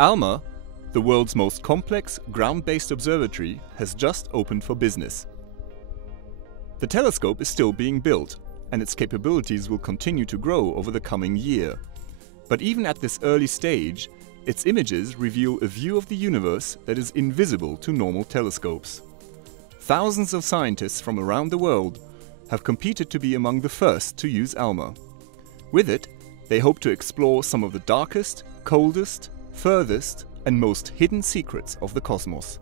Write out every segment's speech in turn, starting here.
ALMA, the world's most complex ground-based observatory, has just opened for business. The telescope is still being built, and its capabilities will continue to grow over the coming year. But even at this early stage, its images reveal a view of the universe that is invisible to normal telescopes. Thousands of scientists from around the world have competed to be among the first to use ALMA. With it, they hope to explore some of the darkest, coldest, furthest, and most hidden secrets of the cosmos.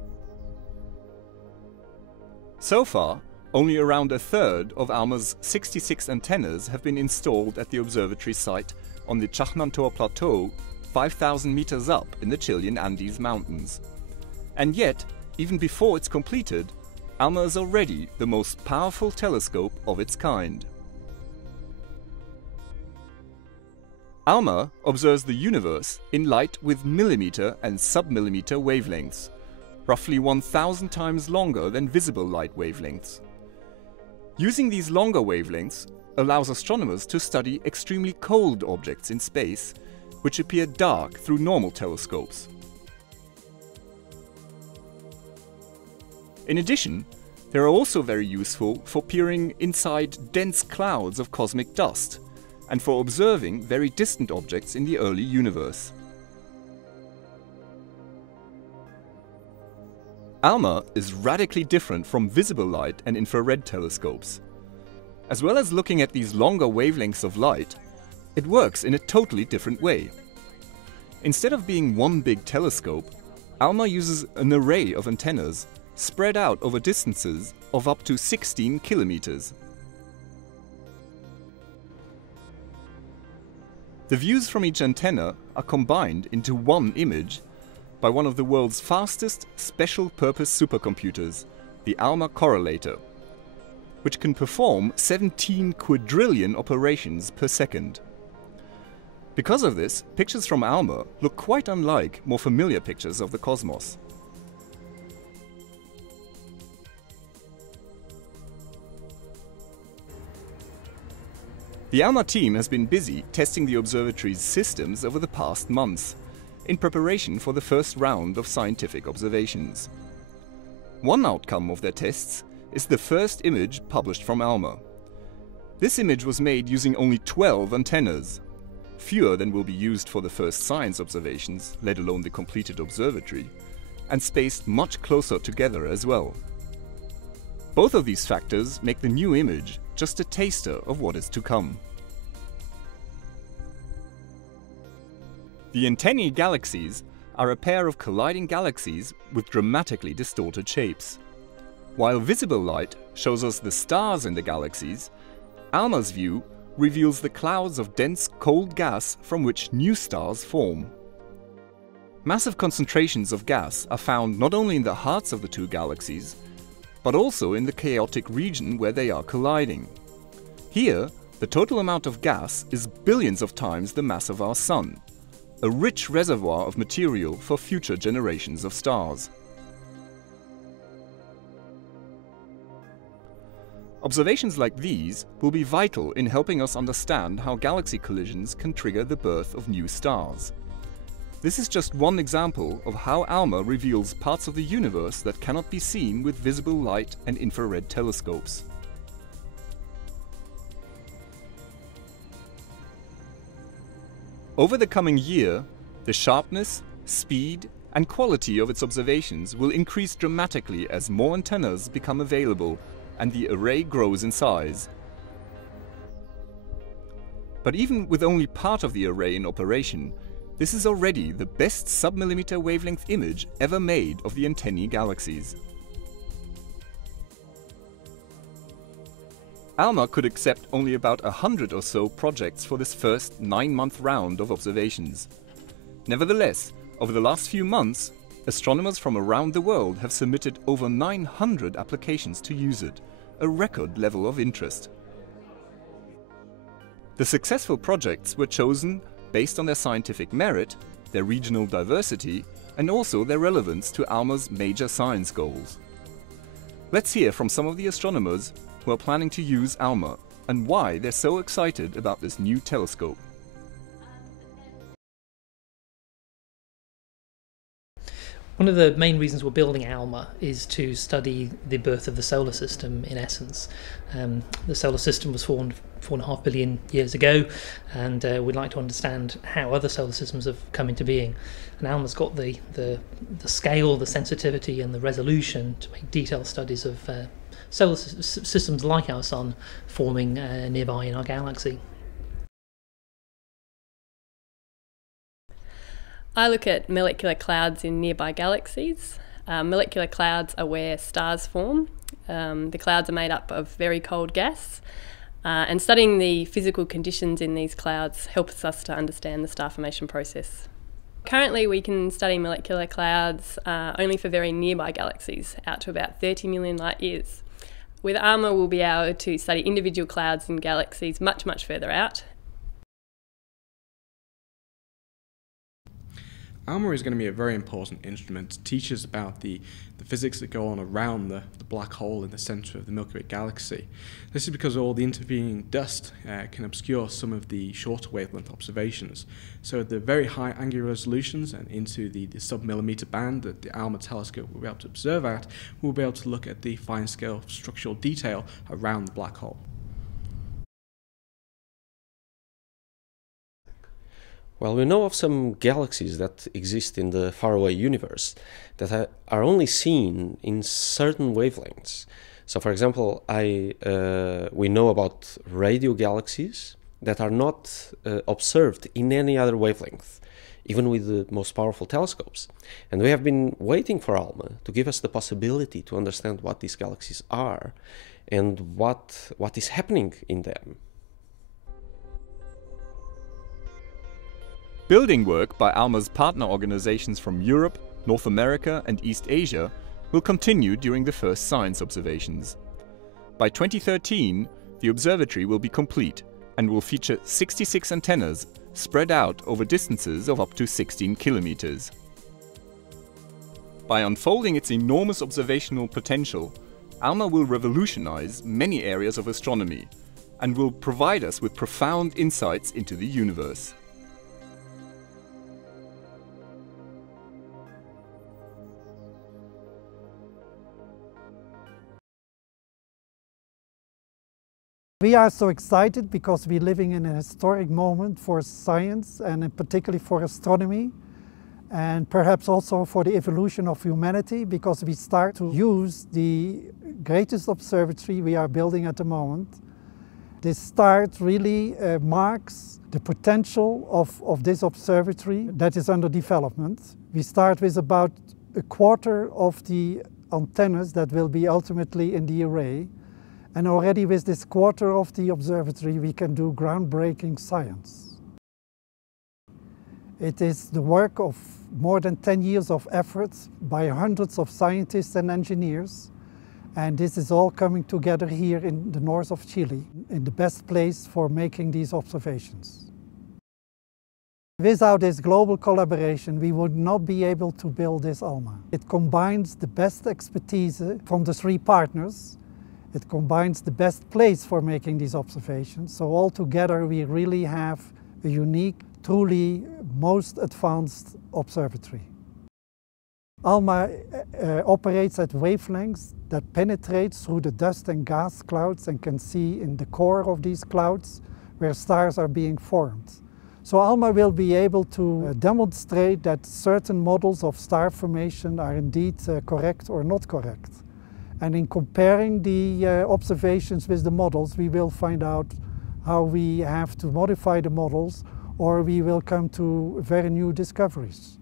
So far, only around a third of ALMA's 66 antennas have been installed at the observatory site on the Chajnantor plateau, 5,000 meters up in the Chilean Andes Mountains. And yet, even before it's completed, ALMA is already the most powerful telescope of its kind. ALMA observes the universe in light with millimeter and sub-millimetre wavelengths, roughly 1,000 times longer than visible light wavelengths. Using these longer wavelengths allows astronomers to study extremely cold objects in space, which appear dark through normal telescopes. In addition, they are also very useful for peering inside dense clouds of cosmic dust and for observing very distant objects in the early universe. ALMA is radically different from visible light and infrared telescopes. As well as looking at these longer wavelengths of light, it works in a totally different way. Instead of being one big telescope, ALMA uses an array of antennas spread out over distances of up to 16 kilometers. The views from each antenna are combined into one image by one of the world's fastest special-purpose supercomputers, the ALMA correlator, which can perform 17 quadrillion operations per second. Because of this, pictures from ALMA look quite unlike more familiar pictures of the cosmos. The ALMA team has been busy testing the observatory's systems over the past months, in preparation for the first round of scientific observations. One outcome of their tests is the first image published from ALMA. This image was made using only 12 antennas, fewer than will be used for the first science observations, let alone the completed observatory, and spaced much closer together as well. Both of these factors make the new image just a taster of what is to come. The antennae galaxies are a pair of colliding galaxies with dramatically distorted shapes. While visible light shows us the stars in the galaxies, ALMA's view reveals the clouds of dense cold gas from which new stars form. Massive concentrations of gas are found not only in the hearts of the two galaxies, but also in the chaotic region where they are colliding. Here, the total amount of gas is billions of times the mass of our Sun, a rich reservoir of material for future generations of stars. Observations like these will be vital in helping us understand how galaxy collisions can trigger the birth of new stars. This is just one example of how ALMA reveals parts of the universe that cannot be seen with visible light and infrared telescopes. Over the coming year, the sharpness, speed, and quality of its observations will increase dramatically as more antennas become available and the array grows in size. But even with only part of the array in operation, this is already the best sub-millimetre wavelength image ever made of the antennae galaxies. ALMA could accept only about 100 or so projects for this first 9-month round of observations. Nevertheless, over the last few months, astronomers from around the world have submitted over 900 applications to use it, a record level of interest. The successful projects were chosen based on their scientific merit, their regional diversity, and also their relevance to ALMA's major science goals. Let's hear from some of the astronomers who are planning to use ALMA and why they're so excited about this new telescope. One of the main reasons we're building ALMA is to study the birth of the solar system, in essence. The solar system was formed 4.5 billion years ago, and we'd like to understand how other solar systems have come into being. And ALMA's got the scale, the sensitivity and the resolution to make detailed studies of solar systems like our Sun forming nearby in our galaxy. I look at molecular clouds in nearby galaxies. Molecular clouds are where stars form. The clouds are made up of very cold gas, and studying the physical conditions in these clouds helps us to understand the star formation process. Currently we can study molecular clouds only for very nearby galaxies, out to about 30 million light years. With ALMA we'll be able to study individual clouds in galaxies much, much further out. ALMA is going to be a very important instrument to teach us about the physics that go on around the black hole in the centre of the Milky Way galaxy. This is because all the intervening dust can obscure some of the shorter wavelength observations. So at the very high angular resolutions and into the sub-millimetre band that the ALMA telescope will be able to observe at, we'll be able to look at the fine scale structural detail around the black hole. Well, we know of some galaxies that exist in the faraway universe that are only seen in certain wavelengths. So, for example, we know about radio galaxies that are not observed in any other wavelength, even with the most powerful telescopes. And we have been waiting for ALMA to give us the possibility to understand what these galaxies are and what is happening in them. Building work by ALMA's partner organizations from Europe, North America and East Asia will continue during the first science observations. By 2013, the observatory will be complete and will feature 66 antennas spread out over distances of up to 16 kilometers. By unfolding its enormous observational potential, ALMA will revolutionize many areas of astronomy and will provide us with profound insights into the universe. We are so excited because we're living in a historic moment for science and particularly for astronomy, and perhaps also for the evolution of humanity, because we start to use the greatest observatory we are building at the moment. This start really marks the potential of this observatory that is under development. We start with about a quarter of the antennas that will be ultimately in the array. And already with this quarter of the observatory we can do groundbreaking science. It is the work of more than 10 years of efforts by hundreds of scientists and engineers, and this is all coming together here in the north of Chile, in the best place for making these observations. Without this global collaboration we would not be able to build this ALMA. It combines the best expertise from the three partners. It combines the best place for making these observations. So altogether we really have a unique, truly most advanced observatory. ALMA operates at wavelengths that penetrate through the dust and gas clouds and can see in the core of these clouds where stars are being formed. So ALMA will be able to demonstrate that certain models of star formation are indeed correct or not correct. And in comparing the observations with the models, we will find out how we have to modify the models, or we will come to very new discoveries.